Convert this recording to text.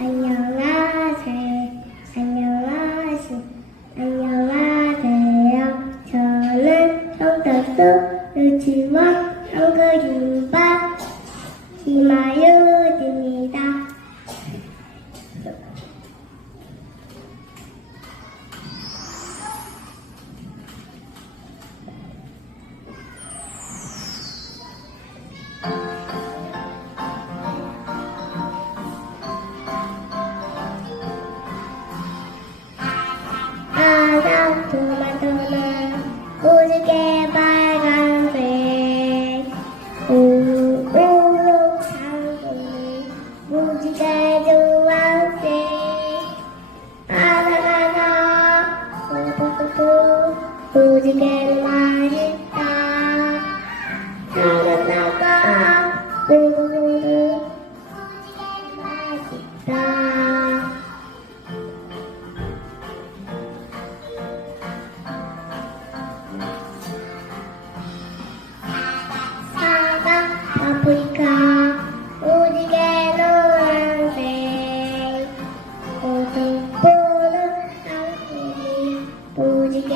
안녕하세요. 안녕하세요. 저는 성덕수 유치원 한글인반 김아윤입니다. 토마토는 무지개 빨간색 우룩 상둥이 무지개 주황색 바나나 푸푸푸푸 무지개는 맛있다 바나나가 푸푸푸푸 무지개는 맛있다 아프리카 무지개 노란색 고등포는 땅콩이 무지개